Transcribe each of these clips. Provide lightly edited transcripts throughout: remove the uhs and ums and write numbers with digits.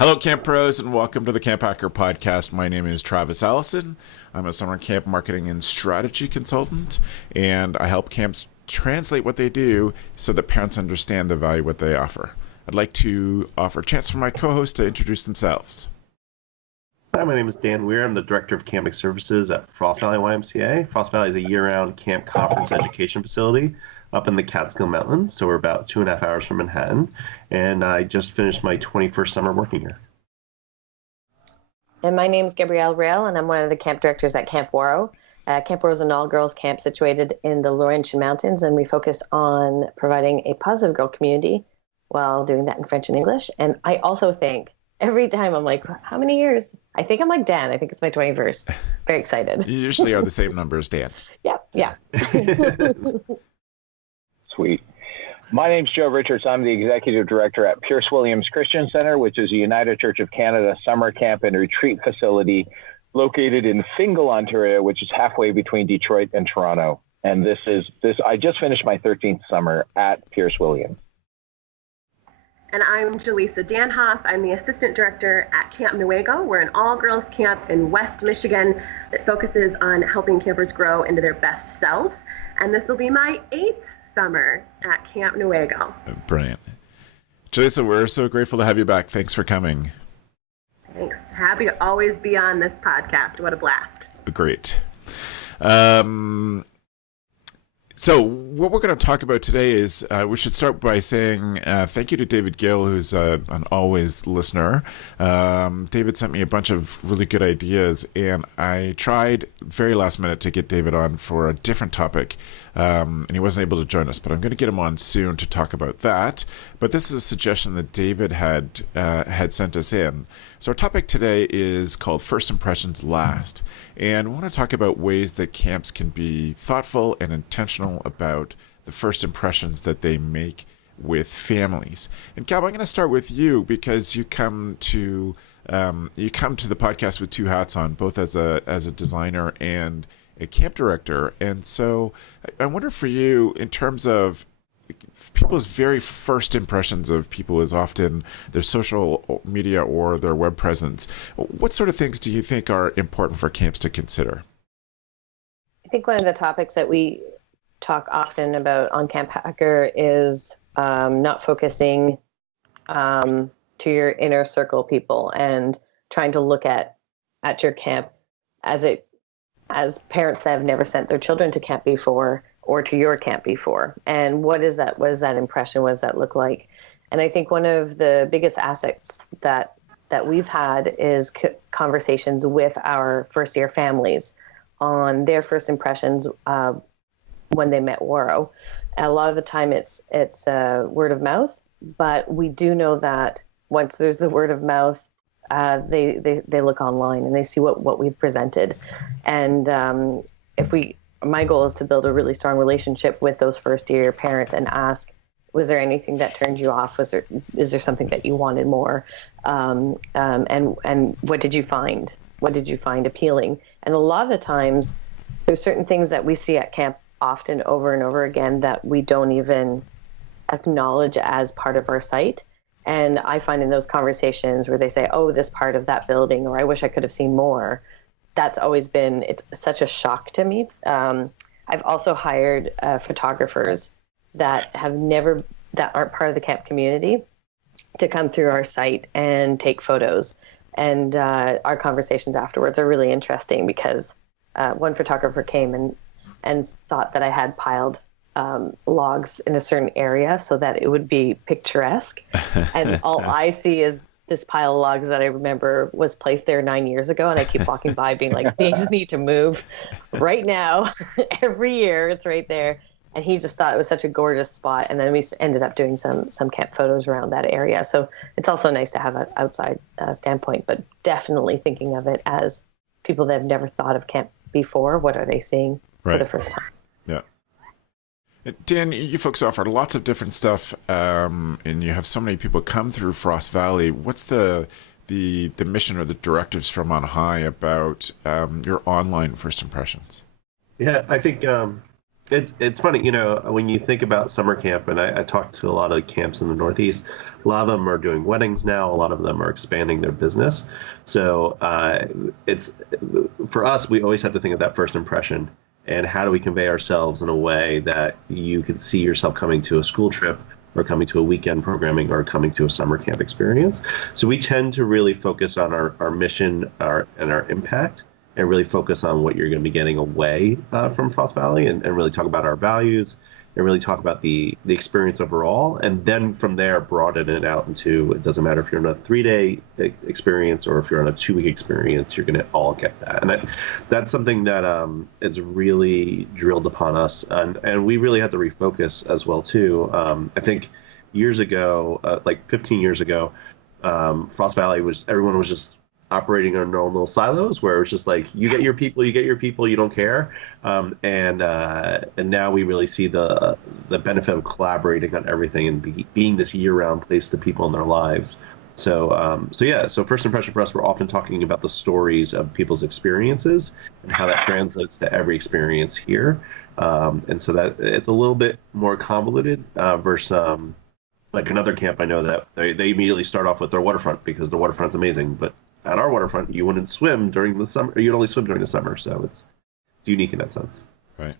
Hello, Camp Pros, and welcome to the CampHacker podcast. My name is Travis Allison. I'm a summer camp marketing and strategy consultant, and I help camps translate what they do so that parents understand the value of what they offer. I'd like to offer a chance for my co-hosts to introduce themselves. Hi, my name is Dan Weir. I'm the Director of Camping Services at Frost Valley YMCA. Frost Valley is a year-round camp conference education facility up in the Catskill Mountains, so we're about 2.5 hours from Manhattan, and I just finished my 21st summer working here. And my name is Gabrielle Rail, and I'm one of the camp directors at Camp Waro. Camp Waro is an all-girls camp situated in the Laurentian Mountains, and we focus on providing a positive girl community while doing that in French and English. And I also think, every time I'm like, how many years? I think I'm like Dan. I think it's my 21st. Very excited. You usually are the same number as Dan. Yeah. Sweet. My name's Joe Richards. I'm the Executive Director at Pierce Williams Christian Center, which is a United Church of Canada summer camp and retreat facility located in Fingal, Ontario, which is halfway between Detroit and Toronto. And I just finished my 13th summer at Pierce Williams. And I'm Jalisa Danhoff. I'm the Assistant Director at Camp Newaygo. We're an all-girls camp in West Michigan that focuses on helping campers grow into their best selves. And this will be my 8th summer at Camp Newaygo. Brilliant. Jalisa, we're so grateful to have you back. Thanks for coming. Thanks. Happy to always be on this podcast. What a blast. Great. So what we're going to talk about today is we should start by saying thank you to David Gill, who's an always listener. David sent me a bunch of really good ideas, and I tried very last minute to get David on for a different topic, and he wasn't able to join us, but I'm going to get him on soon to talk about that. But this is a suggestion that David had sent us in. So our topic today is called First Impressions Last, and we want to talk about ways that camps can be thoughtful and intentional about the first impressions that they make with families. And Gab, I'm going to start with you because you come to the podcast with two hats on, both as a designer and a camp director. And so I wonder for you, in terms of people's very first impressions of people is often their social media or their web presence. What sort of things do you think are important for camps to consider? I think one of the topics that we talk often about on CampHacker is not focusing to your inner circle people and trying to look at your camp as parents that have never sent their children to camp before or to your camp before. And what is that? What is that impression? What does that look like? And I think one of the biggest assets that we've had is conversations with our first year families on their first impressions when they met Waro. And a lot of the time it's word of mouth, but we do know that once there's the word of mouth, they look online and they see what we've presented. And my goal is to build a really strong relationship with those first year parents and ask, was there anything that turned you off? Is there something that you wanted more? And what did you find? What did you find appealing? And a lot of the times there's certain things that we see at camp often over and over again that we don't even acknowledge as part of our site. And I find in those conversations where they say, oh, this part of that building, or I wish I could have seen more, that's always been, it's such a shock to me. I've also hired photographers that aren't part of the camp community to come through our site and take photos. And our conversations afterwards are really interesting because one photographer came and thought that I had piled logs in a certain area so that it would be picturesque. And all I see is this pile of logs that I remember was placed there 9 years ago. And I keep walking by being like, these need to move right now. Every year it's right there. And he just thought it was such a gorgeous spot. And then we ended up doing some camp photos around that area. So it's also nice to have an outside standpoint, but definitely thinking of it as people that have never thought of camp before. What are they seeing for the first time? Yeah. Dan, you folks offer lots of different stuff, and you have so many people come through Frost Valley. What's the mission or the directives from on high about your online first impressions? Yeah, I think It's funny, when you think about summer camp, and I talked to a lot of camps in the Northeast. A lot of them are doing weddings now. A lot of them are expanding their business. So it's for us. We always have to think of that first impression and how do we convey ourselves in a way that you can see yourself coming to a school trip or coming to a weekend programming or coming to a summer camp experience. So we tend to really focus on our mission and our impact, and really focus on what you're going to be getting away from Frost Valley, and really talk about our values and really talk about the experience overall. And then from there, broaden it out into, it doesn't matter if you're on a 3-day experience or if you're on a 2-week experience, you're going to all get that. And that's something that is really drilled upon us. And we really had to refocus as well, too. I think years ago, like 15 years ago, Frost Valley everyone was just operating on normal silos where it's just like, you get your people, you don't care. And now we really see the benefit of collaborating on everything and being this year-round place to people in their lives. So first impression for us, we're often talking about the stories of people's experiences and how that translates to every experience here. And so that it's a little bit more convoluted versus like another camp I know that they immediately start off with their waterfront because the waterfront's amazing. But at our waterfront, you wouldn't swim during the summer. You'd only swim during the summer, so it's unique in that sense. Right.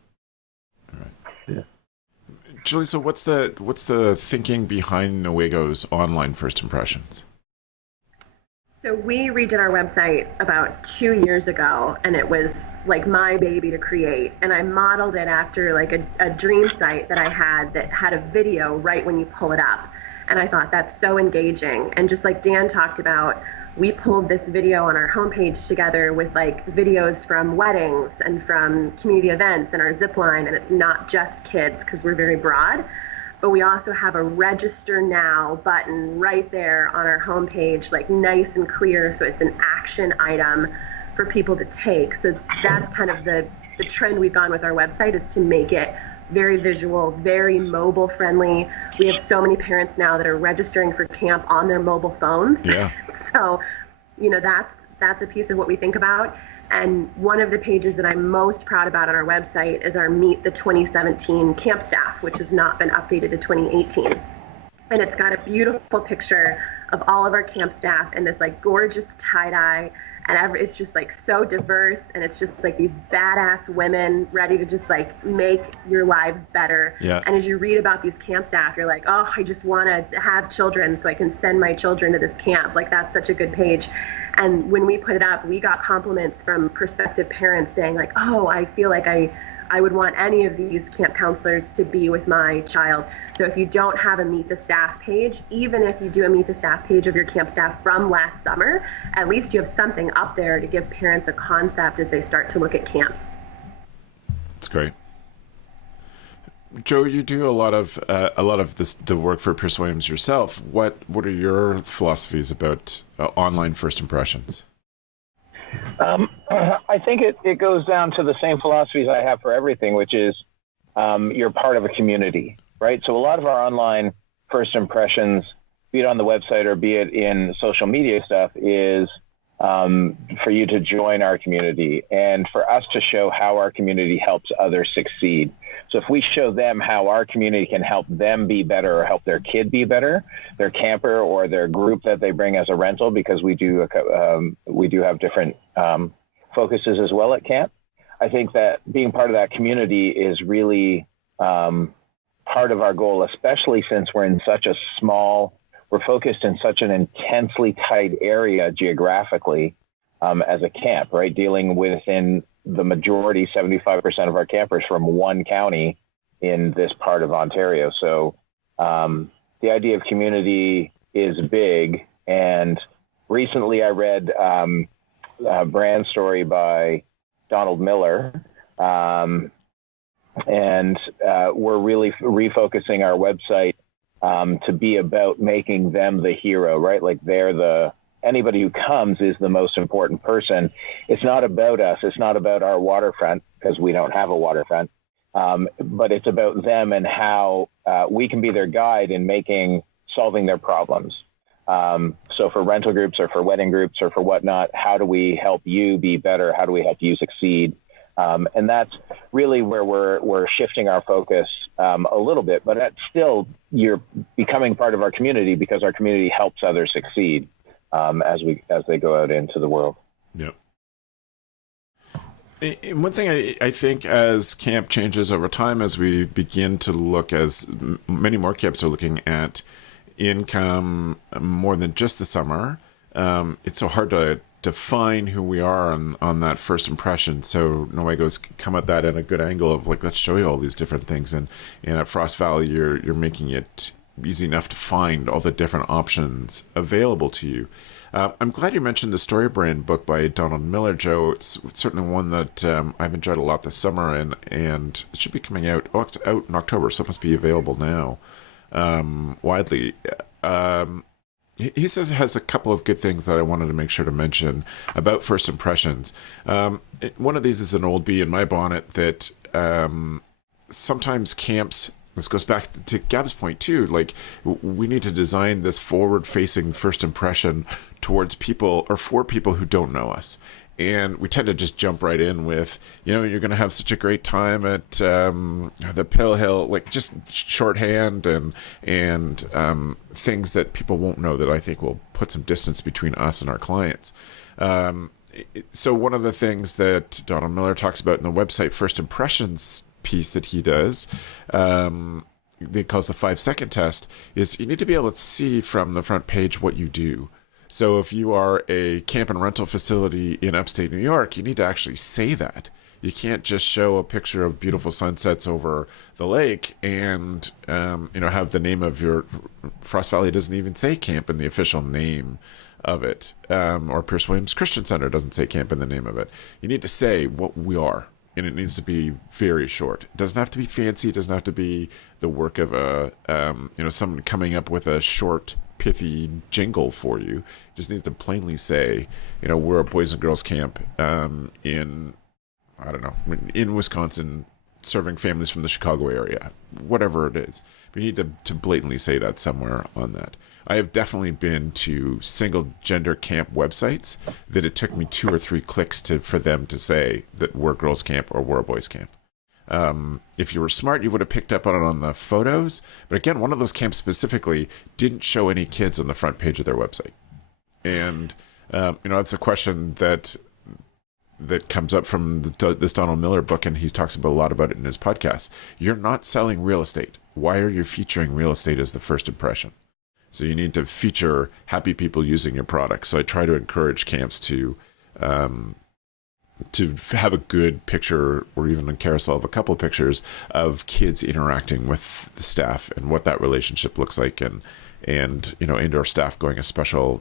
All right. Yeah. Jalisa, what's the thinking behind Nwego's online first impressions? So we redid our website about 2 years ago, and it was like my baby to create. And I modeled it after like a dream site that I had that had a video right when you pull it up. And I thought that's so engaging. And just like Dan talked about, we pulled this video on our homepage together with like videos from weddings and from community events and our zip line. And it's not just kids because we're very broad, but we also have a register now button right there on our homepage, like nice and clear. So it's an action item for people to take. So that's kind of the trend we've gone with our website, is to make it very visual, very mobile friendly. We have so many parents now that are registering for camp on their mobile phones. Yeah. So, that's a piece of what we think about. And one of the pages that I'm most proud about on our website is our Meet the 2017 camp staff, which has not been updated to 2018. And it's got a beautiful picture of all of our camp staff in this like gorgeous tie-dye, and it's just like so diverse, and it's just like these badass women ready to just like make your lives better. Yeah. And as you read about these camp staff, you're like, oh, I just want to have children so I can send my children to this camp. Like, that's such a good page. And when we put it up, we got compliments from prospective parents saying like, oh, I feel like I would want any of these camp counselors to be with my child. So if you don't have a Meet the Staff page, even if you do a Meet the Staff page of your camp staff from last summer, at least you have something up there to give parents a concept as they start to look at camps. That's great. Joe, you do a lot of the work for Pierce Williams yourself. What are your philosophies about online first impressions? I think it goes down to the same philosophies I have for everything, which is you're part of a community, right? So a lot of our online first impressions, be it on the website or be it in social media stuff, is for you to join our community and for us to show how our community helps others succeed. So if we show them how our community can help them be better or help their kid be better, their camper or their group that they bring as a rental, because we do have different focuses as well at camp. I think that being part of that community is really part of our goal, especially since we're focused in such an intensely tight area geographically as a camp, right? Dealing within the majority, 75% of our campers from one county in this part of Ontario. So the idea of community is big. And recently I read a brand story by Donald Miller. And we're really refocusing our website to be about making them the hero, right? Like anybody who comes is the most important person. It's not about us. It's not about our waterfront, because we don't have a waterfront. But it's about them and how we can be their guide in solving their problems. So for rental groups or for wedding groups or for whatnot, how do we help you be better? How do we help you succeed? And that's really where we're shifting our focus a little bit, but that's still, you're becoming part of our community because our community helps others succeed as they go out into the world. Yep. And one thing I think as camp changes over time, as we begin to look, as many more camps are looking at income more than just the summer, it's so hard to define who we are on that first impression. So Noego's come at that at a good angle of like, let's show you all these different things. And at Frost Valley, you're making it easy enough to find all the different options available to you. I'm glad you mentioned the Story Brand book by Donald Miller, Joe. It's certainly one that I've enjoyed a lot this summer, and it should be coming out. Oh, it's out in October, so it must be available now widely. He says it has a couple of good things that I wanted to make sure to mention about first impressions. One of these is an old bee in my bonnet that sometimes camps, this goes back to Gab's point too, like we need to design this forward-facing first impression towards people or for people who don't know us. And we tend to just jump right in with, you're going to have such a great time at the Pill Hill, like just shorthand and things that people won't know that I think will put some distance between us and our clients. So one of the things that Donald Miller talks about in the website First Impressions piece that he does, he calls the 5-second test, is you need to be able to see from the front page what you do. So if you are a camp and rental facility in upstate New York, you need to actually say that. You can't just show a picture of beautiful sunsets over the lake and, have the name of your... Frost Valley doesn't even say camp in the official name of it. Or Pierce Williams Christian Center doesn't say camp in the name of it. You need to say what we are. And it needs to be very short. It doesn't have to be fancy. It doesn't have to be the work of someone coming up with a short, pithy jingle for you. It just needs to plainly say, we're a boys and girls camp in Wisconsin, serving families from the Chicago area, whatever it is. We need to blatantly say that somewhere on that. I have definitely been to single gender camp websites that it took me 2 or 3 clicks for them to say that we're a girls camp or we're a boys camp. If you were smart, you would have picked up on it on the photos. But again, one of those camps specifically didn't show any kids on the front page of their website. And, that's a question that comes up from this Donald Miller book, and he talks about a lot about it in his podcast. You're not selling real estate. Why are you featuring real estate as the first impression? So you need to feature happy people using your product. So I try to encourage camps to have a good picture, or even a carousel of a couple of pictures of kids interacting with the staff and what that relationship looks like, and indoor staff going a special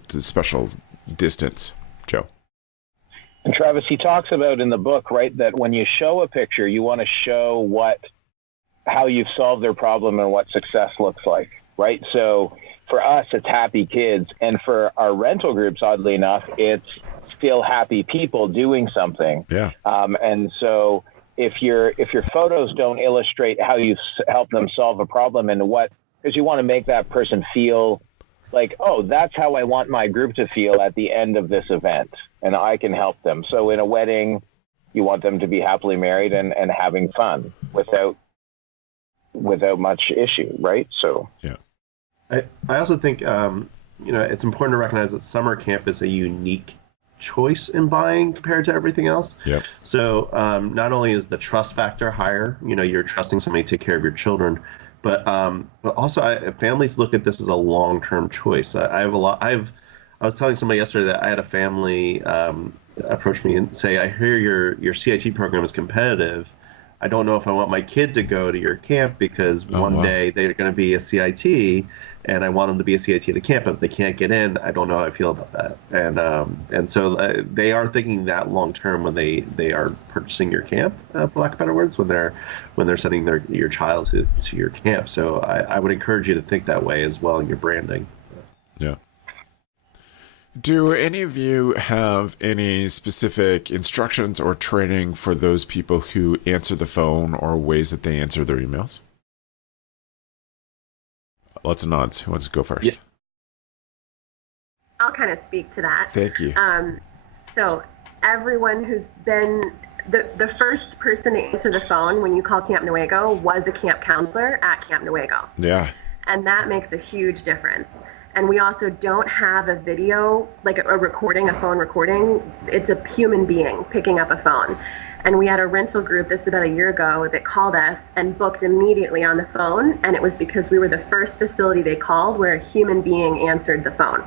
distance. Joe. And Travis, he talks about in the book, right, that when you show a picture, you want to show how you've solved their problem and what success looks like, right? So for us, it's happy kids. And for our rental groups, oddly enough, it's still happy people doing something. Yeah. And so if your photos don't illustrate how you help them solve a problem and because you want to make that person feel like, oh, that's how I want my group to feel at the end of this event, and I can help them. So in a wedding, you want them to be happily married and having fun without much issue, right? So yeah. I also think it's important to recognize that summer camp is a unique choice in buying compared to everything else. Yep. So not only is the trust factor higher, you're trusting somebody to take care of your children, but also families look at this as a long-term choice. I was telling somebody yesterday that I had a family approach me and say, I hear your CIT program is competitive. I don't know if I want my kid to go to your camp because one day they're going to be a CIT, and I want them to be a CIT at the camp. But if they can't get in, I don't know how I feel about that. And so they are thinking that long term when they are purchasing your camp, for lack of better words, when they're sending your child to your camp. So I would encourage you to think that way as well in your branding. Yeah. Do any of you have any specific instructions or training for those people who answer the phone, or ways that they answer their emails? Lots of nods. Who wants to go first? Yeah. I'll kind of speak to that. Thank you. So everyone who's been the first person to answer the phone when you call Camp Newaygo was a camp counselor at Camp Newaygo. Yeah. And that makes a huge difference. And we also don't have a video, like a recording, a phone recording. It's a human being picking up a phone. And we had a rental group, this was about a year ago, that called us and booked immediately on the phone. And it was because we were the first facility they called where a human being answered the phone.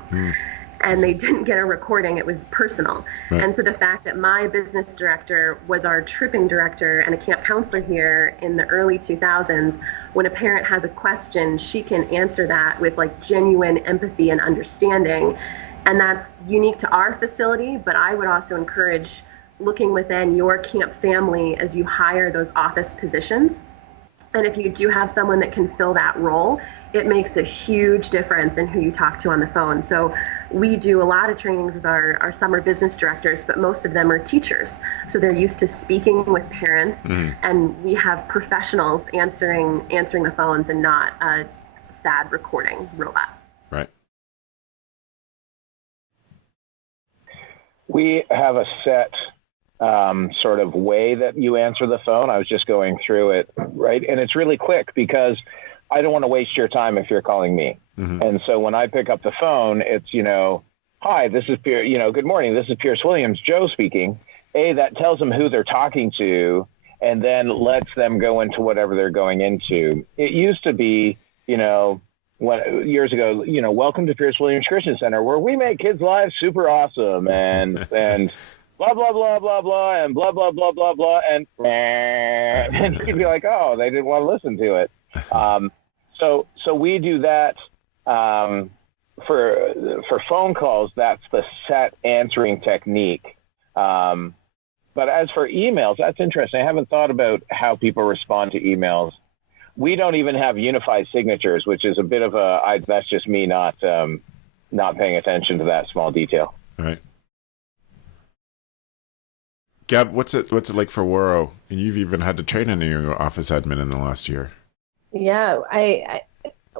And they didn't get a recording, it was personal. Right. And so the fact that my business director was our tripping director and a camp counselor here in the early 2000s, when a parent has a question, she can answer that with like genuine empathy and understanding. And that's unique to our facility, but I would also encourage looking within your camp family as you hire those office positions. And if you do have someone that can fill that role, it makes a huge difference in who you talk to on the phone. So we do a lot of trainings with our summer business directors, but most of them are teachers. So they're used to speaking with parents, and we have professionals answering the phones and not a sad recording robot. Right. We have a set sort of way that you answer the phone. I was just going through it, right? And it's really quick because I don't want to waste your time if you're calling me. And so when I pick up the phone, it's, hi, this is Pierce, good morning. This is Pierce Williams, Joe speaking. That tells them who they're talking to and then lets them go into whatever they're going into. It used to be, years ago, welcome to Pierce Williams Christian Center, where we make kids' lives super awesome and blah, blah, blah, blah, blah, and blah, blah, blah, blah, blah. And you'd be like, oh, they didn't want to listen to it. So we do that for phone calls. That's the set answering technique. But as for emails, that's interesting. I haven't thought about how people respond to emails. We don't even have unified signatures, which is a bit of that's just me not paying attention to that small detail. All right. Gab, what's it like for Waro? And you've even had to train any of your office admin in the last year. Yeah,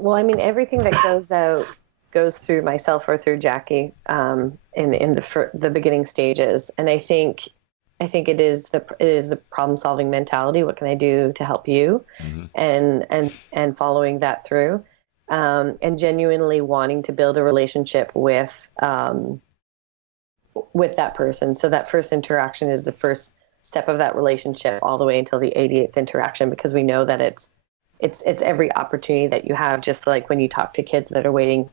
everything that goes through myself or through Jackie in the beginning stages, and I think it is the problem solving mentality. What can I do to help you, and following that through, and genuinely wanting to build a relationship with that person. So that first interaction is the first step of that relationship, all the way until the 88th interaction, because we know that it's every opportunity that you have, just like when you talk to kids that are waiting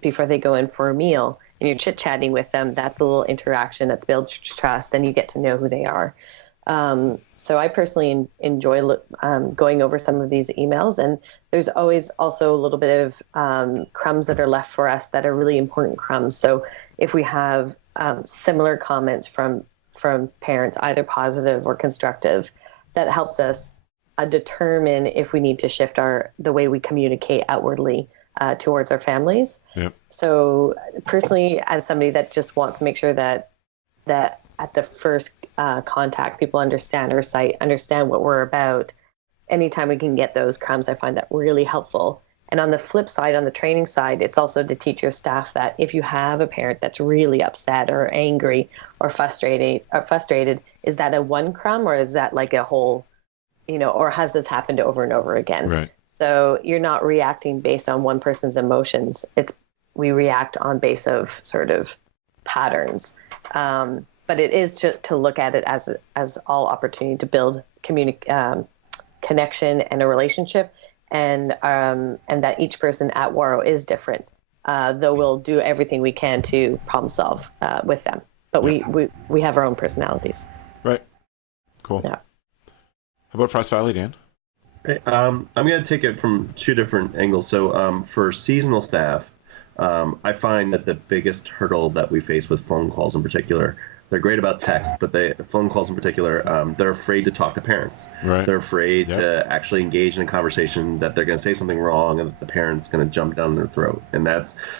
before they go in for a meal and you're chit-chatting with them. That's a little interaction that builds trust, and you get to know who they are. So I personally enjoy going over some of these emails, and there's always also a little bit of crumbs that are left for us that are really important crumbs. So if we have similar comments from parents, either positive or constructive, that helps us determine if we need to shift the way we communicate outwardly towards our families. Yep. So personally, as somebody that just wants to make sure that at the first contact, people understand our site, understand what we're about, anytime we can get those crumbs, I find that really helpful. And on the flip side, on the training side, it's also to teach your staff that if you have a parent that's really upset or angry or frustrated, is that a one crumb, or is that like a whole, or has this happened over and over again? Right. So you're not reacting based on one person's emotions. We react on base of sort of patterns. But it is to look at it as all opportunity to build connection and a relationship, and that each person at Waro is different. Though we'll do everything we can to problem solve with them, but we have our own personalities. Right. Cool. Yeah. How about Frost Valley, Dan? I'm going to take it from two different angles. So for seasonal staff, I find that the biggest hurdle that we face with phone calls in particular, they're great about text, but phone calls in particular, they're afraid to talk to parents. Right. They're afraid to actually engage in a conversation, that they're going to say something wrong and that the parent's going to jump down their throat. And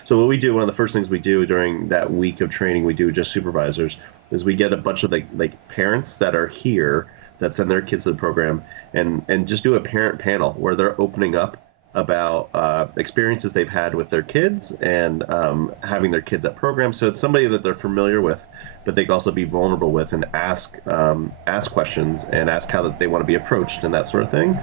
so what we do, one of the first things we do during that week of training, we do just supervisors, is we get a bunch of like parents that are here that send their kids to the program and just do a parent panel where they're opening up about experiences they've had with their kids and having their kids at programs. So it's somebody that they're familiar with, but they can also be vulnerable with and ask questions and ask how that they want to be approached and that sort of thing.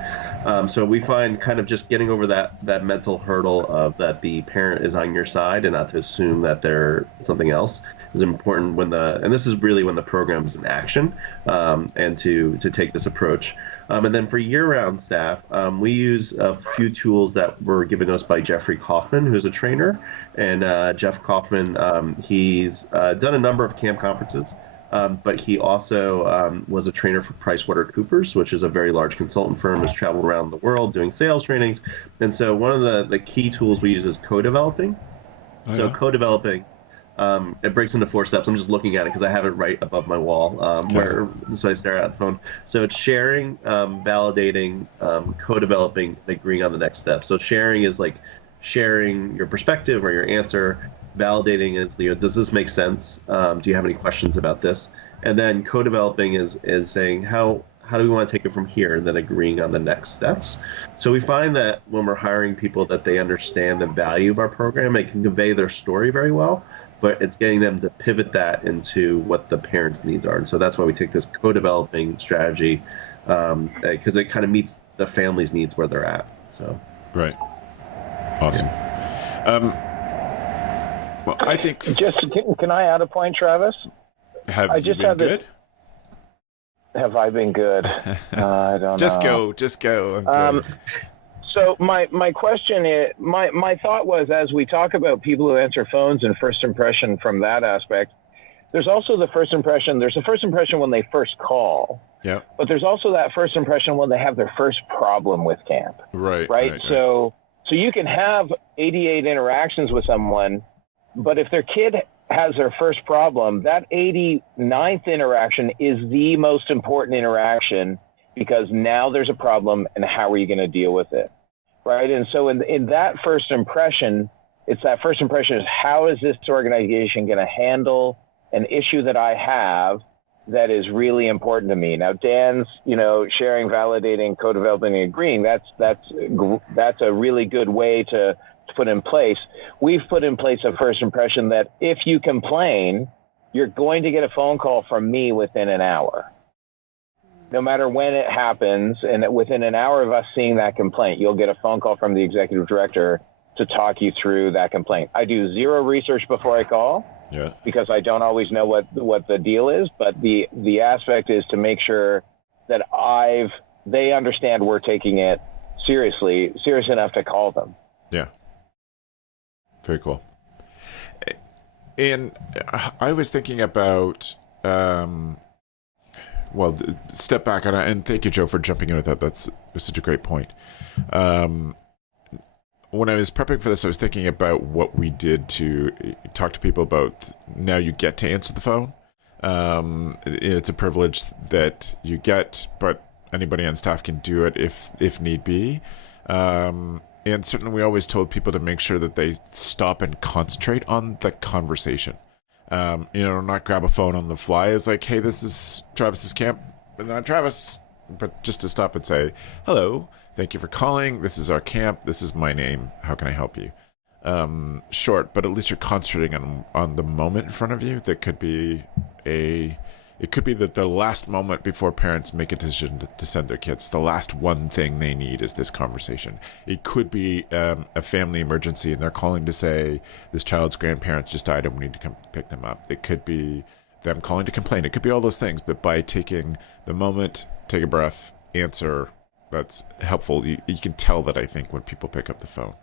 So we find kind of just getting over that mental hurdle of that the parent is on your side and not to assume that they're something else is important and this is really when the program is in action, and to take this approach. And then for year-round staff, we use a few tools that were given to us by Jeffrey Kaufman, who's a trainer. And Jeff Kaufman, he's done a number of camp conferences, but he also was a trainer for PricewaterhouseCoopers, which is a very large consultant firm, has traveled around the world doing sales trainings. And so one of the key tools we use is co-developing. So co-developing, it breaks into 4 steps. I'm just looking at it because I have it right above my wall, so I stare at the phone. So it's sharing, validating, co-developing, agreeing on the next step. So sharing is like sharing your perspective or your answer. Validating is, does this make sense? Do you have any questions about this? And then co-developing is saying how do we want to take it from here, and then agreeing on the next steps. So we find that when we're hiring people that they understand the value of our program, they can convey their story very well, but it's getting them to pivot that into what the parents' needs are. And so that's why we take this co-developing strategy, because it kind of meets the family's needs where they're at. So Right. Awesome. Well, I think... Just can I add a point, Travis? Have I just been good? Have I been good? I don't know. Just go. I'm good. So my question is, my thought was, as we talk about people who answer phones and first impression from that aspect, there's also the first impression. There's a first impression when they first call. Yeah. But there's also that first impression when they have their first problem with camp. Right. So you can have 88 interactions with someone, but if their kid has their first problem, that 89th interaction is the most important interaction, because now there's a problem and how are you going to deal with it? Right. And so in that first impression, it's that first impression is, how is this organization going to handle an issue that I have that is really important to me? Now, Dan's, sharing, validating, co-developing, and agreeing, that's a really good way to put in place. We've put in place a first impression that if you complain, you're going to get a phone call from me within an hour. No matter when it happens, and within an hour of us seeing that complaint, you'll get a phone call from the executive director to talk you through that complaint. I do zero research before I call, because I don't always know what the deal is, but the aspect is to make sure that they understand we're taking it serious enough to call them. Yeah. Very cool. And I was thinking about, step back, and thank you, Joe, for jumping in with that. That's such a great point. When I was prepping for this, I was thinking about what we did to talk to people about, now you get to answer the phone. It's a privilege that you get, but anybody on staff can do it if need be. And certainly we always told people to make sure that they stop and concentrate on the conversation. Not grab a phone on the fly. It's like, hey, this is Travis's camp, but not Travis. But just to stop and say, hello, thank you for calling. This is our camp. This is my name. How can I help you? Short, but at least you're concentrating on the moment in front of you. That could be it could be that the last moment before parents make a decision to send their kids, the last one thing they need is this conversation. It could be a family emergency and they're calling to say this child's grandparents just died and we need to come pick them up. It could be them calling to complain. It could be all those things, but by taking the moment, take a breath, answer, that's helpful. You can tell that, I think, when people pick up the phone.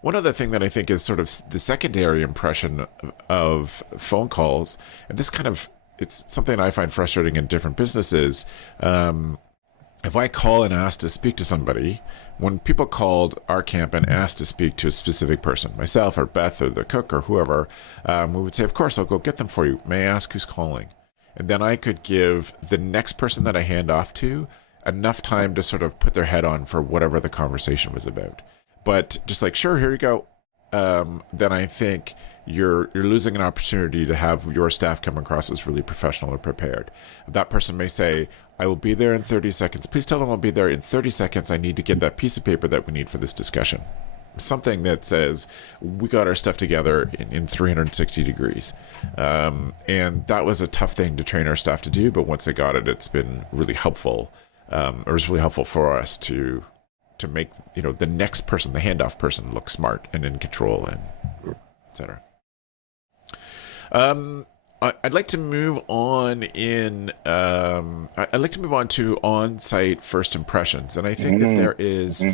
One other thing that I think is sort of the secondary impression of phone calls, and this kind of, it's something I find frustrating in different businesses. If I call and ask to speak to somebody, when people called our camp and asked to speak to a specific person, myself or Beth or the cook or whoever, we would say, of course, I'll go get them for you. May I ask who's calling? And then I could give the next person that I hand off to enough time to sort of put their head on for whatever the conversation was about. But just like, sure, here you go. then I think you're losing an opportunity to have your staff come across as really professional or prepared. That person may say, I will be there in 30 seconds. Please tell them I'll be there in 30 seconds. I need to get that piece of paper that we need for this discussion. Something that says, we got our stuff together in 360 degrees. And that was a tough thing to train our staff to do, but once they got it, it's been really helpful. It was really helpful for us to make, the next person, the handoff person, look smart and in control, and etc. I'd like to move on to on-site first impressions, and I think that there is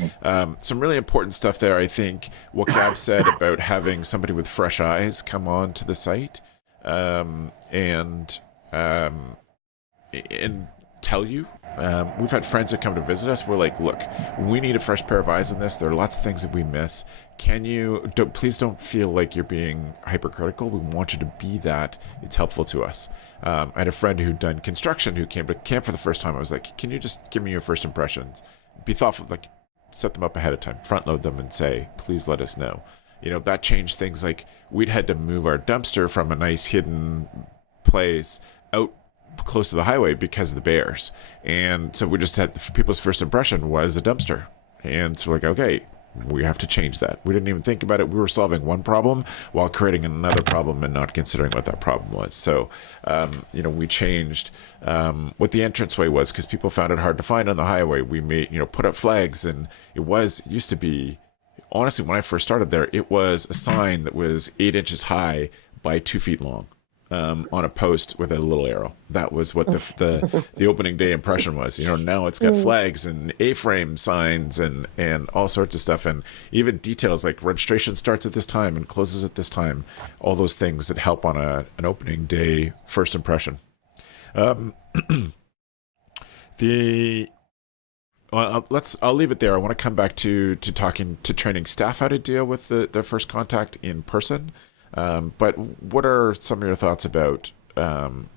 some really important stuff there. I think what Gab said about having somebody with fresh eyes come on to the site and tell you. We've had friends that come to visit us. We're like, look, we need a fresh pair of eyes in this. There are lots of things that we miss. Please don't feel like you're being hypercritical. We want you to be that. It's helpful to us. I had a friend who'd done construction who came to camp for the first time. I was like, can you just give me your first impressions? Be thoughtful, like set them up ahead of time, front load them and say, please let us know. That changed things. Like we'd had to move our dumpster from a nice hidden place out close to the highway because of the bears, and so we just had people's first impression was a dumpster, and so we're like, okay, we have to change that. We didn't even think about it. We were solving one problem while creating another problem and not considering what that problem was. So we changed what the entranceway was because people found it hard to find on the highway. We made put up flags, and it used to be, honestly, when I first started there, it was a sign that was 8 inches high by 2 feet long. On a post with a little arrow. That was what the opening day impression was. Now it's got flags and A-frame signs and all sorts of stuff, and even details like registration starts at this time and closes at this time. All those things that help on an opening day first impression. I'll leave it there. I want to come back to talking to training staff how to deal with their first contact in person. But what are some of your thoughts about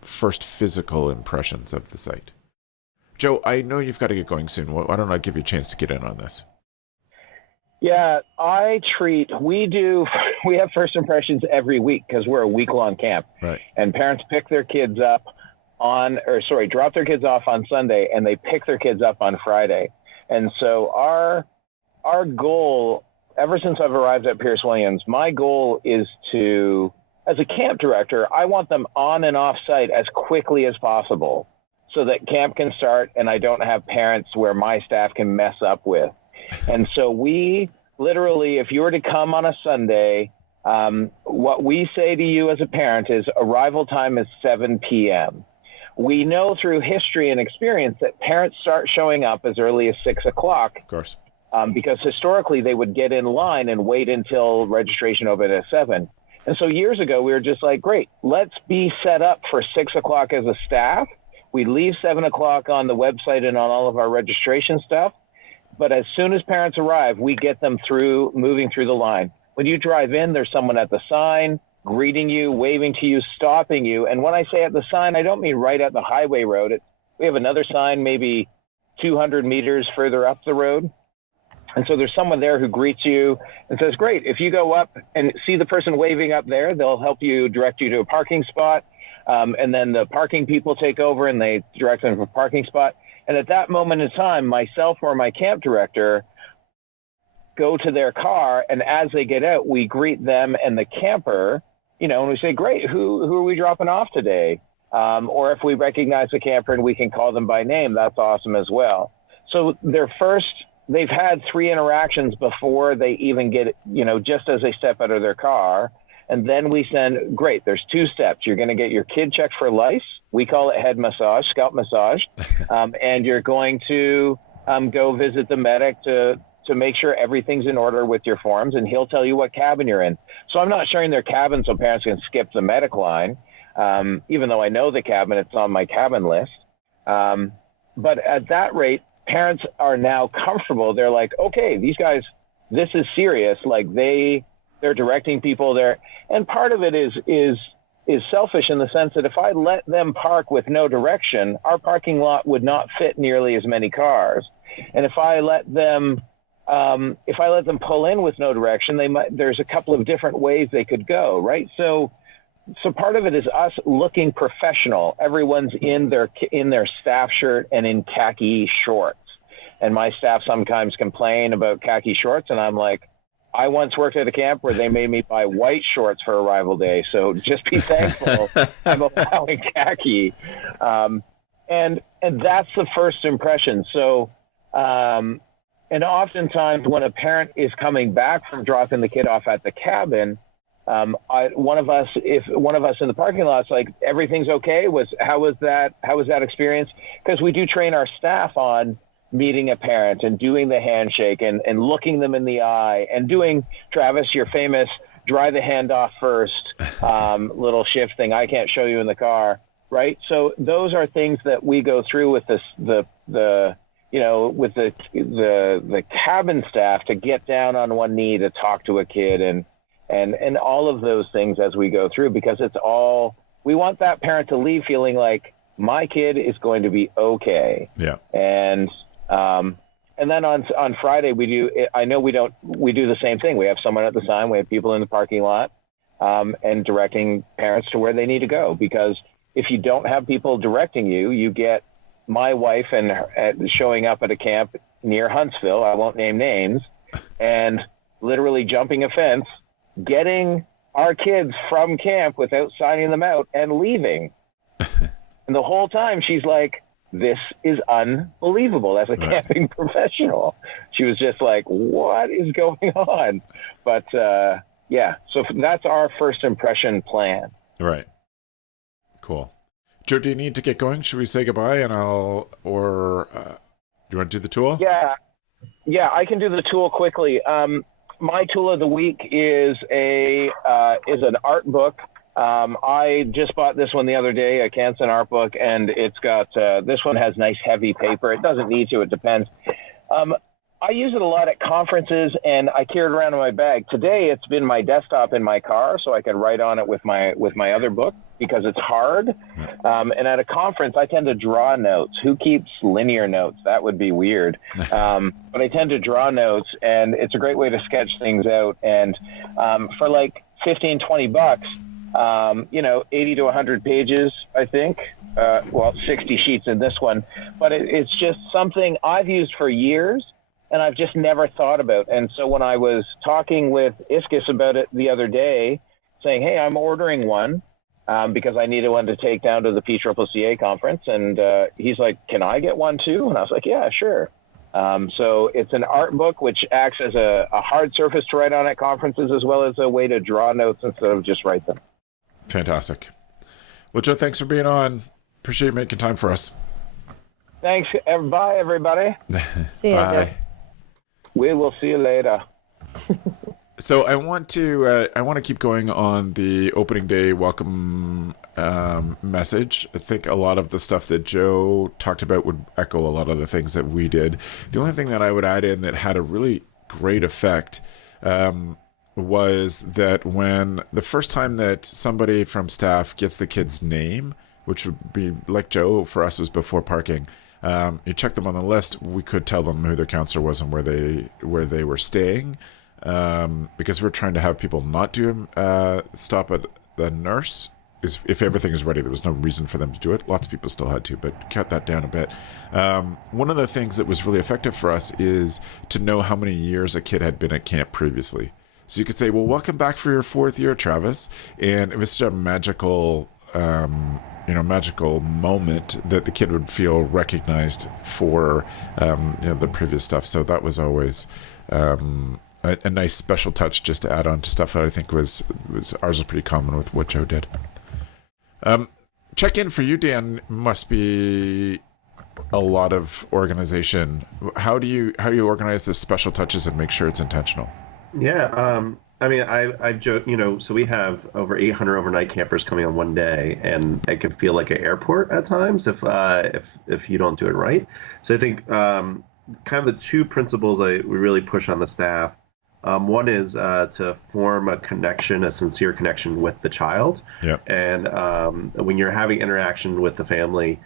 first physical impressions of the site? Joe, I know you've got to get going soon. Why don't I give you a chance to get in on this? Yeah, we have first impressions every week because we're a week-long camp. Right. And parents pick their kids up drop their kids off on Sunday, and they pick their kids up on Friday. And so our goal, ever since I've arrived at Pierce Williams, my goal is to, as a camp director, I want them on and off site as quickly as possible so that camp can start and I don't have parents where my staff can mess up with. And so we literally, if you were to come on a Sunday, what we say to you as a parent is arrival time is 7 p.m. We know through history and experience that parents start showing up as early as 6 o'clock. Of course. Because historically they would get in line and wait until registration opened at 7. And so years ago, we were just like, great, let's be set up for 6 o'clock as a staff. We leave 7 o'clock on the website and on all of our registration stuff. But as soon as parents arrive, we get them moving through the line. When you drive in, there's someone at the sign greeting you, waving to you, stopping you. And when I say at the sign, I don't mean right at the highway road. We have another sign maybe 200 meters further up the road. And so there's someone there who greets you and says, great, if you go up and see the person waving up there, they'll help you, direct you to a parking spot. And then the parking people take over and they direct them to a parking spot. And at that moment in time, myself or my camp director go to their car. And as they get out, we greet them and the camper, and we say, great, who are we dropping off today? Or if we recognize the camper and we can call them by name, that's awesome as well. So they've had 3 interactions before they even get, just as they step out of their car. And then we send, great, there's 2 steps. You're going to get your kid checked for lice. We call it head massage, scalp massage. And you're going to go visit the medic to make sure everything's in order with your forms. And he'll tell you what cabin you're in. So I'm not sharing their cabin so parents can skip the medic line. Even though I know the cabin, it's on my cabin list. But at that rate, parents are now comfortable. They're like, okay, these guys, this is serious. Like they're directing people there. And part of it is selfish in the sense that if I let them park with no direction, our parking lot would not fit nearly as many cars. And if I let them if I let them pull in with no direction, there's a couple of different ways they could go, right? So part of it is us looking professional. Everyone's in their staff shirt and in khaki shorts. And my staff sometimes complain about khaki shorts, and I'm like, I once worked at a camp where they made me buy white shorts for arrival day. So just be thankful I'm allowing khaki. And that's the first impression. So, and oftentimes when a parent is coming back from dropping the kid off at the cabin, if one of us in the parking lot's like, everything's okay, how was that experience? Because we do train our staff on meeting a parent and doing the handshake and looking them in the eye and doing, Travis, your famous dry the hand off first little shift thing I can't show you in the car, right? So those are things that we go through with the cabin staff to get down on one knee to talk to a kid and all of those things as we go through, because we want that parent to leave feeling like my kid is going to be okay. Yeah. And then on Friday we do the same thing. We have someone at the sign, we have people in the parking lot, and directing parents to where they need to go, because if you don't have people directing you, you get my wife showing up at a camp near Huntsville, I won't name names, and literally jumping a fence, getting our kids from camp without signing them out and leaving. And the whole time she's like, this is unbelievable as a camping professional. She was just like, what is going on? But so that's our first impression plan. Right. Cool. Joe, do you need to get going? Should we say goodbye do you want to do the tool? Yeah, I can do the tool quickly. My tool of the week is an art book. I just bought this one the other day, a Canson art book, and it's got, this one has nice heavy paper. It doesn't need to, it depends. I use it a lot at conferences, and I carry it around in my bag. Today, it's been my desktop in my car, so I can write on it with my other book, because it's hard. And at a conference, I tend to draw notes. Who keeps linear notes? That would be weird. But I tend to draw notes, and it's a great way to sketch things out. And for like $15, $20, 80 to 100 pages, I think. 60 sheets in this one. But it's just something I've used for years, and I've just never thought about. And so when I was talking with Iskis about it the other day, saying, hey, I'm ordering one because I needed one to take down to the PCCCA conference. And he's like, can I get one too? And I was like, yeah, sure. So it's an art book, which acts as a hard surface to write on at conferences, as well as a way to draw notes instead of just write them. Fantastic. Well, Joe, thanks for being on. Appreciate you making time for us. Thanks. Bye, everybody. See you, Joe. We will see you later. So I want to keep going on the opening day welcome message. I think a lot of the stuff that Joe talked about would echo a lot of the things that we did. The only thing that I would add in that had a really great effect was that when the first time that somebody from staff gets the kid's name, which would be like Joe for us was before parking, you check them on the list, we could tell them who their counselor was and where they were staying, because we're trying to have people not do stop at the nurse. If everything is ready, there was no reason for them to do it. Lots of people still had to, but cut that down a bit. One of the things that was really effective for us is to know how many years a kid had been at camp previously. So you could say, well, welcome back for your 4th year, Travis. And it was such a magical moment that the kid would feel recognized for the previous stuff. So that was always a nice special touch just to add on to stuff that I think was ours was pretty common with what Joe did. Check-in for you, Dan, must be a lot of organization. How do you organize the special touches and make sure it's intentional? Yeah, I've joked, so we have over 800 overnight campers coming on one day, and it can feel like an airport at times if you don't do it right. So I think kind of the two principles we really push on the staff. One is to form a sincere connection with the child. Yep. And when you're having interaction with the family,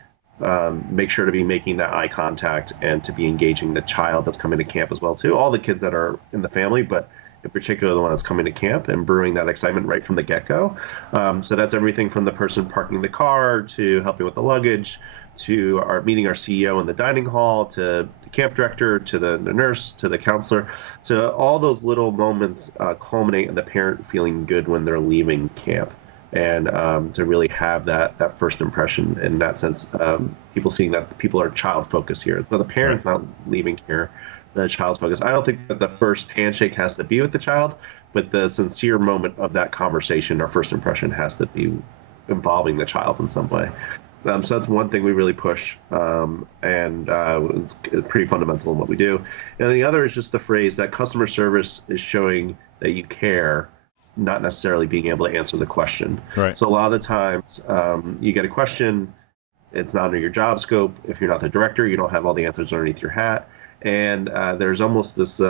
make sure to be making that eye contact and to be engaging the child that's coming to camp as well too. All the kids that are in the family, but in particular the one that's coming to camp, and brewing that excitement right from the get-go. So that's everything from the person parking the car to helping with the luggage, to meeting our CEO in the dining hall, to the camp director, to the nurse, to the counselor. So all those little moments culminate in the parent feeling good when they're leaving camp. And to really have that first impression in that sense, people seeing that people are child-focused here. So the parent's not leaving here, the child's focused. I don't think that the first handshake has to be with the child, but the sincere moment of that conversation or first impression has to be involving the child in some way. So that's one thing we really push, and it's pretty fundamental in what we do. And the other is just the phrase that customer service is showing that you care, not necessarily being able to answer the question. Right. So a lot of the times you get a question, it's not under your job scope. If you're not the director, you don't have all the answers underneath your hat. And there's almost this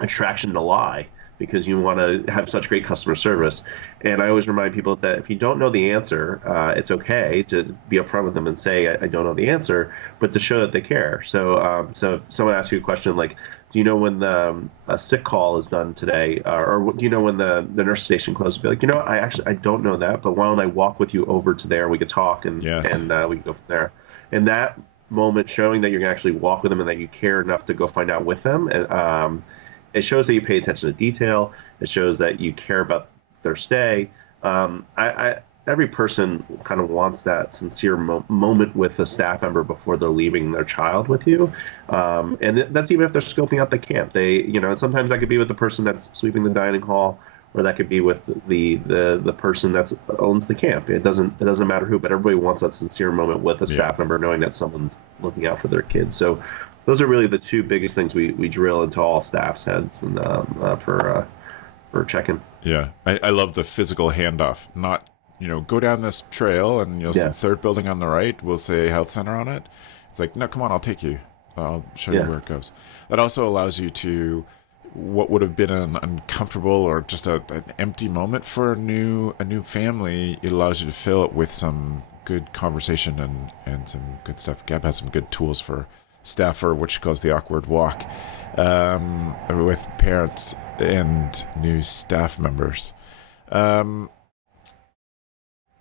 attraction to lie because you want to have such great customer service. And I always remind people that if you don't know the answer, it's okay to be upfront with them and say, I don't know the answer, but to show that they care. So if someone asks you a question like, do you know when a sick call is done today? Or do you know when the nurse station closes? Be like, I don't know that, but why don't I walk with you over to there? We could talk and we can go from there. And that moment showing that you're going to actually walk with them and that you care enough to go find out with them. And it shows that you pay attention to detail. It shows that you care about their stay. Every person kind of wants that sincere moment with a staff member before they're leaving their child with you. And that's even if they're scoping out the camp. Sometimes that could be with the person that's sweeping the dining hall, or that could be with the person that owns the camp. It doesn't matter who, but everybody wants that sincere moment with a staff member, knowing that someone's looking out for their kids. So those are really the two biggest things we drill into all staff's heads and for check-in. Yeah, I love the physical handoff. Not go down this trail and you'll see the third building on the right. We'll say health center on it. It's like, no, come on, I'll take you. I'll show you where it goes. That also allows you to. What would have been an uncomfortable or just an empty moment for a new family, it allows you to fill it with some good conversation and some good stuff. Gab has some good tools for staff for what she calls the awkward walk with parents and new staff members.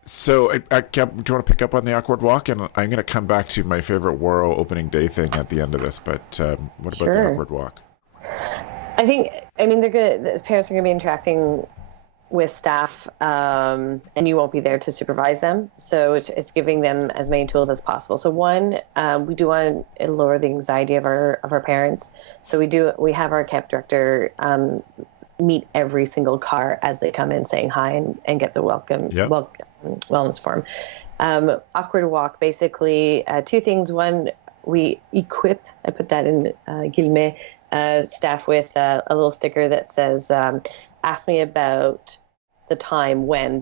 So, Gab, do you want to pick up on the awkward walk? And I'm going to come back to my favorite Waro opening day thing at the end of this, but what about the awkward walk? The parents are going to be interacting with staff, and you won't be there to supervise them. So it's giving them as many tools as possible. So one, we do want to lower the anxiety of our parents. So we have our camp director meet every single car as they come in, saying hi and get the wellness form. Awkward walk, basically two things. One, we equip, I put that in guillemets, staff with a little sticker that says, ask me about the time when ...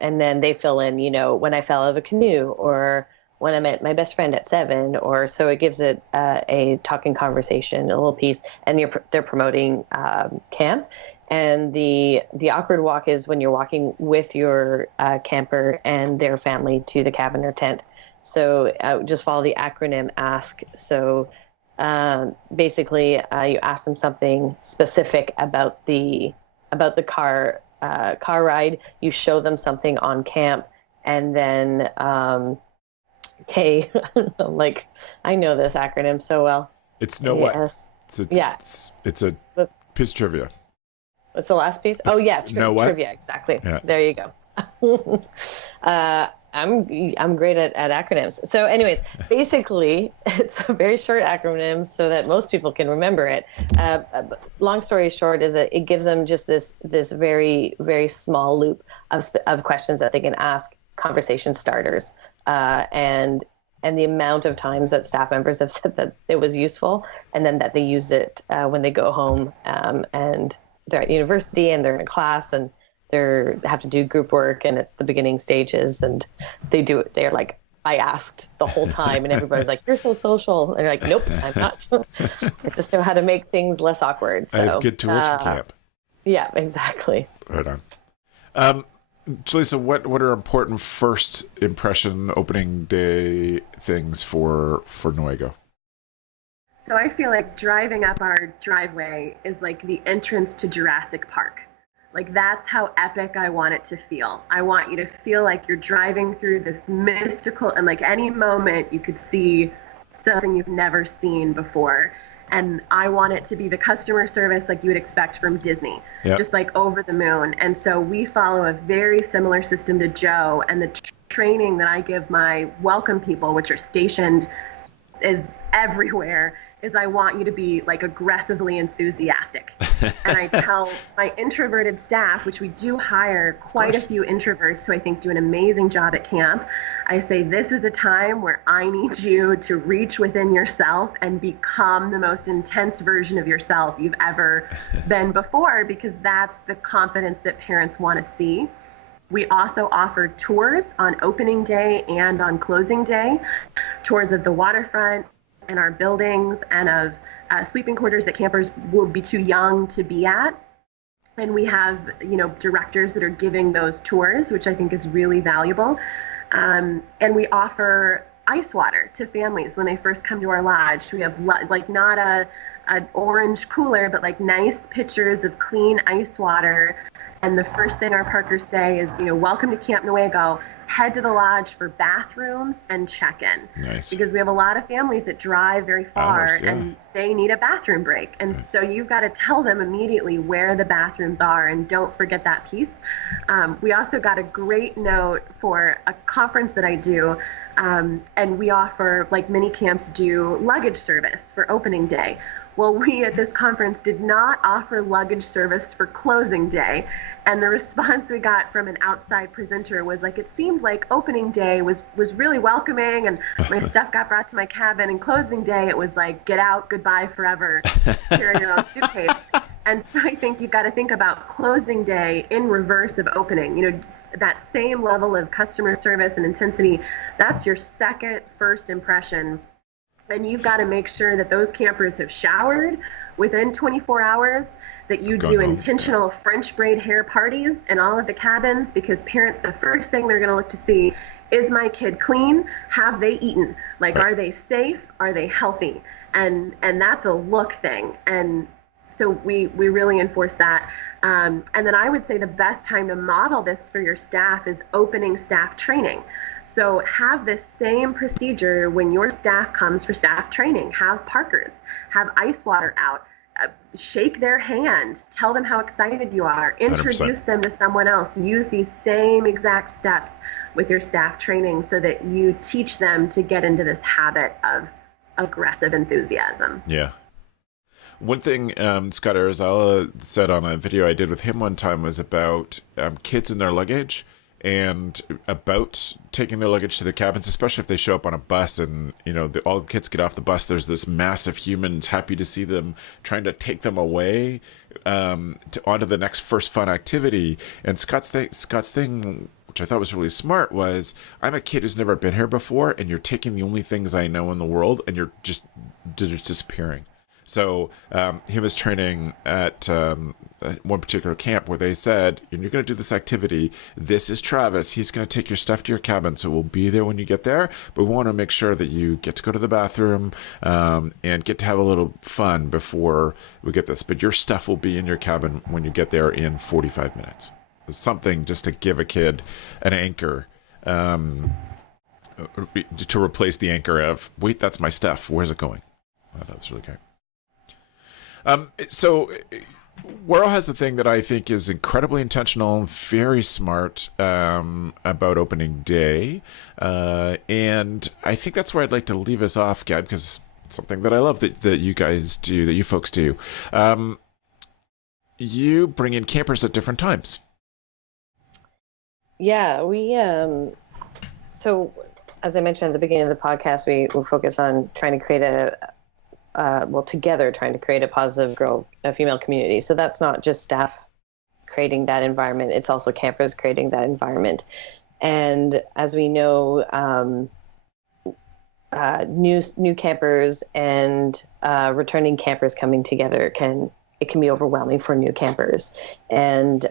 And then they fill in, when I fell out of a canoe, or when I met my best friend at 7, or so it gives it a talking conversation, a little piece, and they're promoting camp. And the awkward walk is when you're walking with your camper and their family to the cabin or tent. So just follow the acronym ASK. So basically, you ask them something specific about the car ride. You show them something on camp, and then like, I know this acronym so well. It's what? It's a piece of trivia. What's the last piece? Oh yeah, trivia, exactly. Yeah. There you go. I'm great at acronyms. So anyways, basically, it's a very short acronym so that most people can remember it. Long story short is that it gives them just this very, very small loop of questions that they can ask, conversation starters. And the amount of times that staff members have said that it was useful, and then that they use it when they go home and they're at university and they're in a class and they have to do group work, and it's the beginning stages, and they do it. They're like, I asked the whole time, and everybody's like, you're so social. And they're like, nope, I'm not. I just know how to make things less awkward. So, I have good tools for camp. Yeah, exactly. Right on. Jalisa, what are important first impression opening day things for Nuevo? So I feel like driving up our driveway is like the entrance to Jurassic Park. Like that's how epic I want it to feel. I want you to feel like you're driving through this mystical, and like any moment you could see something you've never seen before. And I want it to be the customer service like you would expect from Disney, just like over the moon. And so we follow a very similar system to Joe, and the training that I give my welcome people, which are stationed is everywhere, is I want you to be like aggressively enthusiastic. And I tell my introverted staff, which we do hire quite a few introverts who I think do an amazing job at camp, I say, this is a time where I need you to reach within yourself and become the most intense version of yourself you've ever been before, because that's the confidence that parents want to see. We also offer tours on opening day and on closing day, tours of the waterfront and our buildings and of sleeping quarters that campers will be too young to be at. And we have, directors that are giving those tours, which I think is really valuable. And we offer ice water to families when they first come to our lodge. We have like not an orange cooler, but like nice pitchers of clean ice water. And the first thing our parkers say is, welcome to Camp Nuevo. Head to the lodge for bathrooms and check-in. Nice. Because we have a lot of families that drive very far and they need a bathroom break. And so you've got to tell them immediately where the bathrooms are, and don't forget that piece. We also got a great note for a conference that I do, and we offer, like many camps do, luggage service for opening day. Well, we at this conference did not offer luggage service for closing day. And the response we got from an outside presenter was like, it seemed like opening day was really welcoming, and my stuff got brought to my cabin, and closing day it was like, get out, goodbye forever, carry your own suitcase. And so I think you've got to think about closing day in reverse of opening. That same level of customer service and intensity, that's your first impression. And you've got to make sure that those campers have showered within 24 hours, that you do intentional French braid hair parties in all of the cabins, because parents, the first thing they're going to look to see is, my kid clean? Have they eaten? Like, are they safe? Are they healthy? And that's a look thing. And so we really enforce that. And then I would say the best time to model this for your staff is opening staff training. So have this same procedure when your staff comes for staff training. Have parkers, have ice water out, shake their hand, tell them how excited you are, introduce 100%. them to someone else. Use these same exact steps with your staff training so that you teach them to get into this habit of aggressive enthusiasm. Yeah. One thing Scott Arizala said on a video I did with him one time was about kids and their luggage, and about taking their luggage to the cabins, especially if they show up on a bus and, all the kids get off the bus. There's this mass of humans happy to see them, trying to take them away onto the next first fun activity. And Scott's thing, which I thought was really smart, was, I'm a kid who's never been here before, and you're taking the only things I know in the world, and you're just disappearing. So he was training at one particular camp where they said, you're going to do this activity. This is Travis. He's going to take your stuff to your cabin. So we'll be there when you get there. But we want to make sure that you get to go to the bathroom and get to have a little fun before we get this. But your stuff will be in your cabin when you get there in 45 minutes. Something just to give a kid an anchor to replace the anchor of, wait, that's my stuff. Where's it going? Oh, that's really great. So Worrell has a thing that I think is incredibly intentional, very smart about opening day. And I think that's where I'd like to leave us off, Gab, because it's something that I love that you guys do, that you folks do. You bring in campers at different times. Yeah, we so as I mentioned at the beginning of the podcast, we focus on trying to create together trying to create a positive female community. So that's not just staff creating that environment, it's also campers creating that environment. And as we know, new campers and returning campers coming together can it can be overwhelming for new campers. And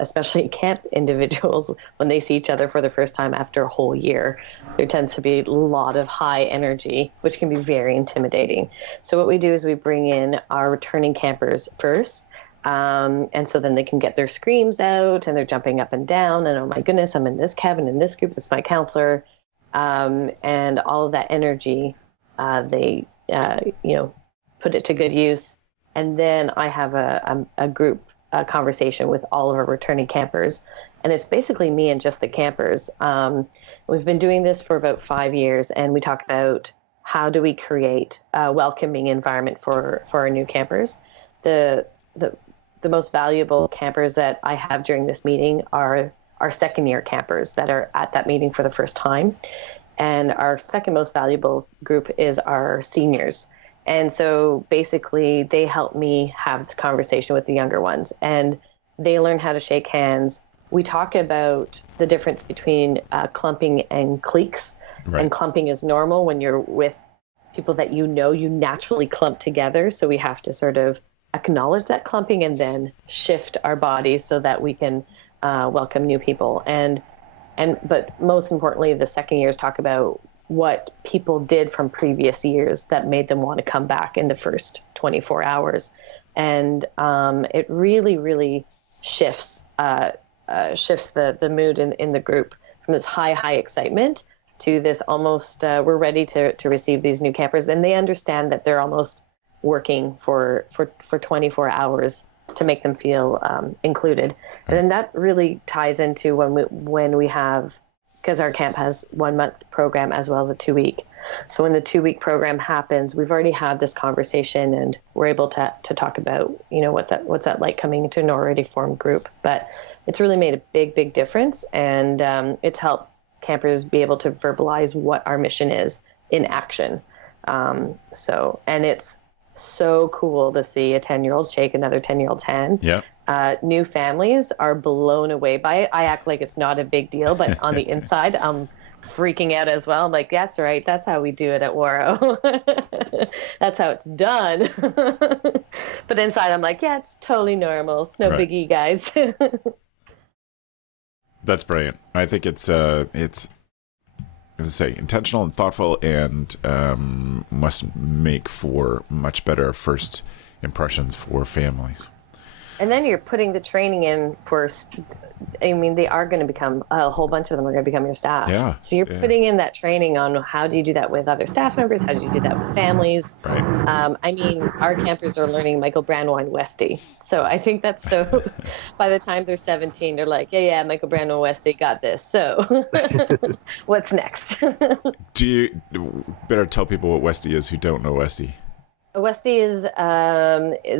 especially camp individuals, when they see each other for the first time after a whole year, there tends to be a lot of high energy, which can be very intimidating. So what we do is we bring in our returning campers first. And so then they can get their screams out and they're jumping up and down and, oh my goodness, I'm in this cabin, in this group, this is my counselor. And all of that energy, they, put it to good use. And then I have a group conversation with all of our returning campers. And it's basically me and just the campers. We've been doing this for about 5 years, and we talk about how do we create a welcoming environment for our new campers. The most valuable campers that I have during this meeting are our second-year campers that are at that meeting for the first time. And our second most valuable group is our seniors. And so basically they help me have this conversation with the younger ones, and they learn how to shake hands. We talk about the difference between clumping and cliques. Right. And clumping is normal when you're with people that you naturally clump together. So we have to sort of acknowledge that clumping and then shift our bodies so that we can welcome new people. But most importantly, the second years talk about what people did from previous years that made them want to come back in the first 24 hours. And it really, really shifts the mood in the group from this high excitement to this almost, we're ready to receive these new campers. And they understand that they're almost working for 24 hours to make them feel included. And then that really ties into when we have, because our camp has 1 month program as well as a 2 week. So when the 2 week program happens, we've already had this conversation and we're able to talk about, what's that like coming into an already formed group. But it's really made a big difference. And it's helped campers be able to verbalize what our mission is in action. And it's so cool to see a 10-year-old shake another 10-year-old's hand. Yeah. New families are blown away by it. I act like it's not a big deal, but on the inside, I'm freaking out as well. I'm like, that's right. That's how we do it at Waro. That's how it's done. But inside, I'm like, yeah, it's totally normal. It's no biggie, guys. That's brilliant. I think it's as I say, intentional and thoughtful, and must make for much better first impressions for families. And then you're putting the training in for, they are going to become, a whole bunch of them are going to become your staff. Yeah. So you're putting in that training on how do you do that with other staff members? How do you do that with families? Right. Our campers are learning Michael Brandwine and Westy. So I think that's so, by the time they're 17, they're like, yeah, Michael Brandwine and Westy got this. So what's next? Do you better tell people what Westy is who don't know Westy? Westy is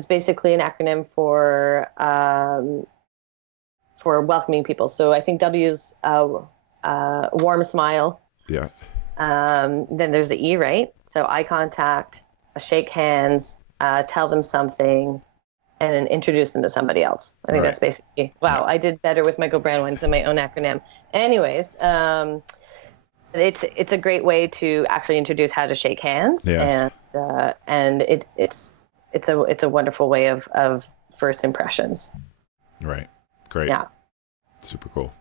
basically an acronym for welcoming people. So I think W's warm smile. Yeah. Then there's the E, right? So eye contact, shake hands, tell them something, and then introduce them to somebody else. I think that's basically, wow, I did better with Michael Brandwine than my own acronym. Anyways, it's a great way to actually introduce how to shake hands. Yes. And it's a wonderful way of first impressions. Right. Great. Yeah. Super cool.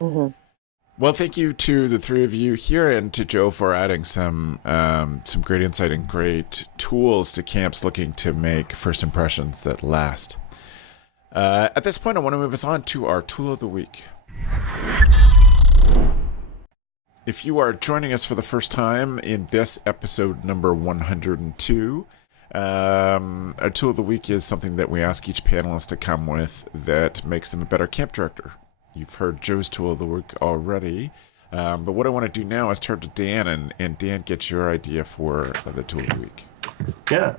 Mm-hmm. Well, thank you to the three of you here and to Joe for adding some great insight and great tools to camps looking to make first impressions that last. At this point, I want to move us on to our tool of the week. If you are joining us for the first time in this episode number 102, our tool of the week is something that we ask each panelist to come with that makes them a better camp director. You've heard Joe's tool of the week already, but what I want to do now is turn to Dan, and Dan, get your idea for the tool of the week. Yeah,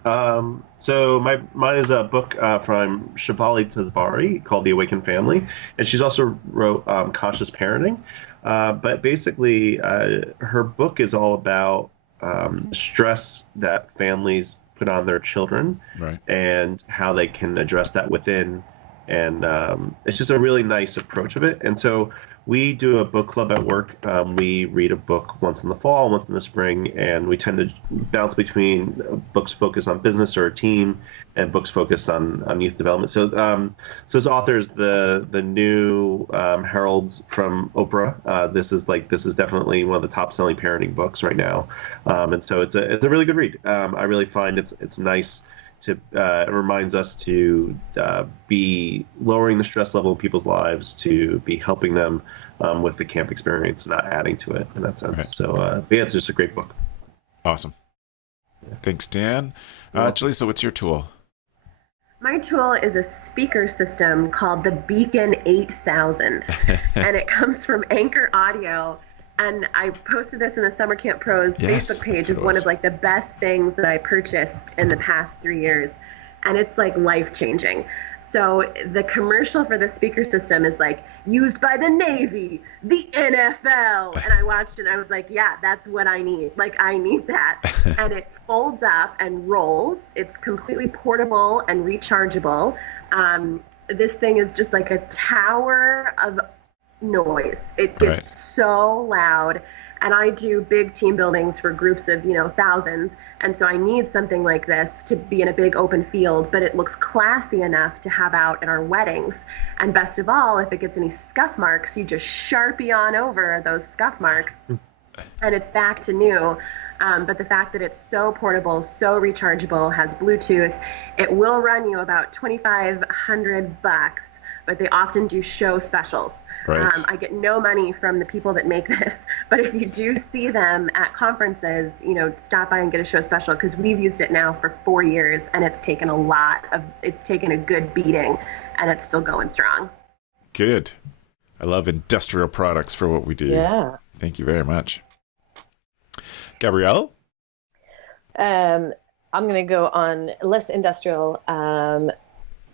so mine is a book from Shefali Tsbary called The Awakened Family, and she's also wrote Conscious Parenting. But basically, her book is all about stress that families put on their children, right, and how they can address that within and it's just a really nice approach of it. And so we do a book club at work. We read a book once in the fall, once in the spring, and we tend to bounce between books focused on business or a team and books focused on youth development. So, so as authors, the new Heralds from Oprah. This is definitely one of the top selling parenting books right now, and so it's a really good read. I really find it's nice. It reminds us to be lowering the stress level in people's lives, to be helping them with the camp experience, not adding to it in that sense. Right. So, yeah, it's just a great book. Awesome. Thanks, Dan. Jalisa, what's your tool? My tool is a speaker system called the Beacon 8000, and it comes from Anchor Audio. And I posted this in the Summer Camp Pros Facebook page as one of like the best things that I purchased in the past 3 years. And it's like life-changing. So the commercial for the speaker system is like used by the Navy, the NFL. And I watched it and I was like, yeah, that's what I need. Like, I need that. And it folds up and rolls. It's completely portable and rechargeable. This thing is just like a tower of noise. It gets so loud, and I do big team buildings for groups of thousands, and so I need something like this to be in a big open field, but it looks classy enough to have out at our weddings. And best of all, if it gets any scuff marks, you just Sharpie on over those scuff marks and it's back to new. But the fact that it's so portable, so rechargeable, has Bluetooth, it will run you about $2,500, but they often do show specials. Right. I get no money from the people that make this, but if you do see them at conferences, stop by and get a show special, because we've used it now for 4 years, and it's taken a good beating, and it's still going strong. Good. I love industrial products for what we do. Yeah. Thank you very much. Gabrielle? I'm going to go on less industrial,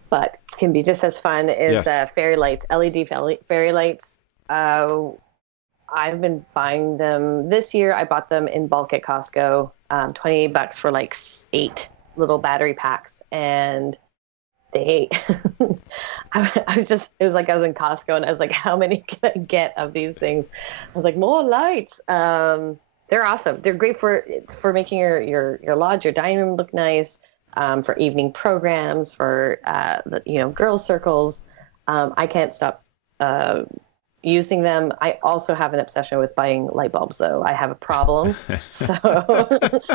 but can be just as fun is fairy lights, LED fairy lights. I've been buying them this year. I bought them in bulk at Costco, $28 for like 8 little battery packs. And they, it was like I was in Costco and I was like, how many can I get of these things? I was like, more lights. They're awesome. They're great for making your lodge, your dining room look nice. For evening programs, for girls' circles. I can't stop using them. I also have an obsession with buying light bulbs, though. I have a problem, so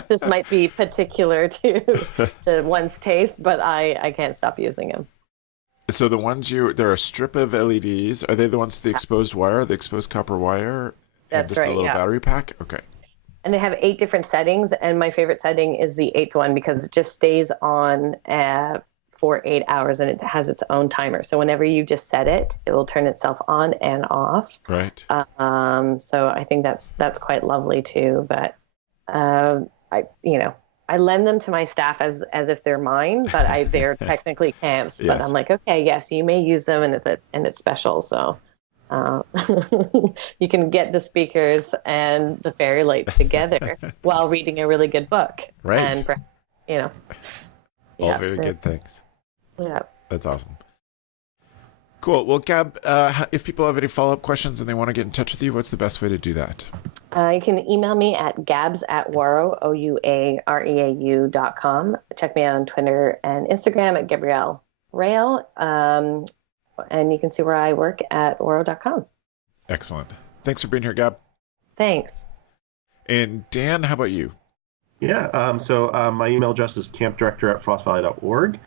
this might be particular to one's taste, but I can't stop using them. So the ones they're a strip of LEDs. Are they the ones with the exposed wire, the exposed copper wire? That's just right. A little battery pack. Okay. And they have 8 different settings, and my favorite setting is the 8th one because it just stays on for 8 hours, and it has its own timer. So whenever you just set it, it will turn itself on and off. Right. So I think that's quite lovely too. But I lend them to my staff as if they're mine, but they're technically camps. Yes. But I'm like, okay, yes, you may use them, and it's special. So. You can get the speakers and the fairy lights together while reading a really good book. Right. And, all very good things. Yeah. That's awesome. Cool. Well, Gab, if people have any follow-up questions and they want to get in touch with you, what's the best way to do that? You can email me at gabs@waro, OUAREAU.com. Check me out on Twitter and Instagram at Gabrielle Rail. And you can see where I work at waro.com. Excellent. Thanks for being here, Gab. Thanks. And Dan, how about you? Yeah, so my email address is campdirector@frostvalley.org.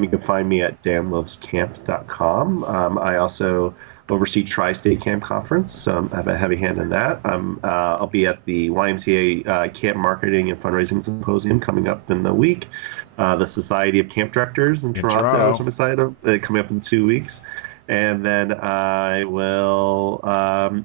You can find me at danlovescamp.com. I also oversee Tri-State Camp Conference, so I have a heavy hand in that. I'll be at the YMCA Camp Marketing and Fundraising Symposium coming up in the week. The Society of Camp Directors in Toronto, which I'm excited of, coming up in 2 weeks. And then I will, I'll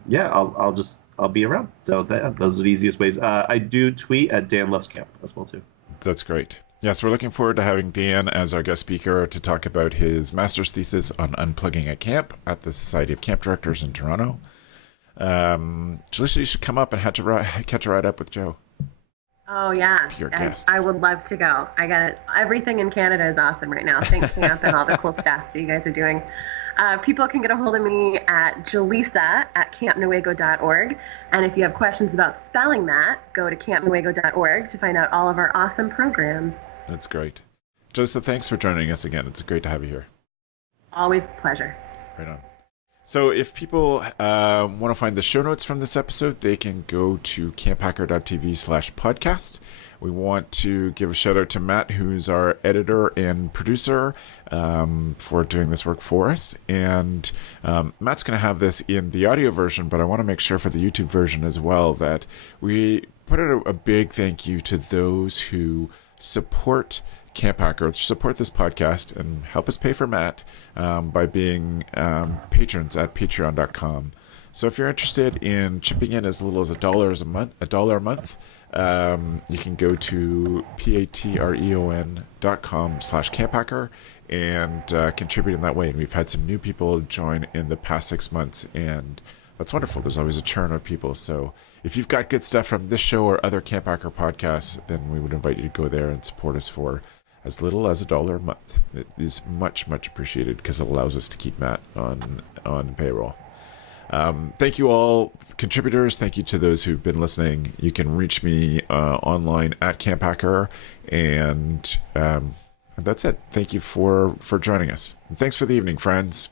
be around. So those are the easiest ways. I do tweet at Dan Loves Camp as well, too. That's great. Yes, we're looking forward to having Dan as our guest speaker to talk about his master's thesis on unplugging at camp at the Society of Camp Directors in Toronto. Jalisa, you should come up and catch a ride up with Joe. Oh yeah, Your guest. I would love to go. I got it. Everything in Canada is awesome right now. Thank Camp and all the cool stuff that you guys are doing. People can get a hold of me at Jalisa at campnuego.org. And if you have questions about spelling that, go to campnuego.org to find out all of our awesome programs. That's great. Joseph, thanks for joining us again. It's great to have you here. Always a pleasure. Right on. So if people want to find the show notes from this episode, they can go to camphacker.tv/podcast. We want to give a shout out to Matt, who's our editor and producer, for doing this work for us. And Matt's going to have this in the audio version, but I want to make sure for the YouTube version as well that we put out a big thank you to those who support CampHacker, support this podcast, and help us pay for Matt by being patrons at patreon.com. So if you're interested in chipping in as little as $1 a month, you can go to patreon.com/CampHacker and contribute in that way. And we've had some new people join in the past 6 months, and that's wonderful. There's always a churn of people. So if you've got good stuff from this show or other CampHacker podcasts, then we would invite you to go there and support us for as little as $1 a month. It is much, much appreciated because it allows us to keep Matt on payroll. Thank you all contributors. Thank you to those who've been listening. You can reach me online at CampHacker, and that's it. Thank you for joining us. And thanks for the evening, friends.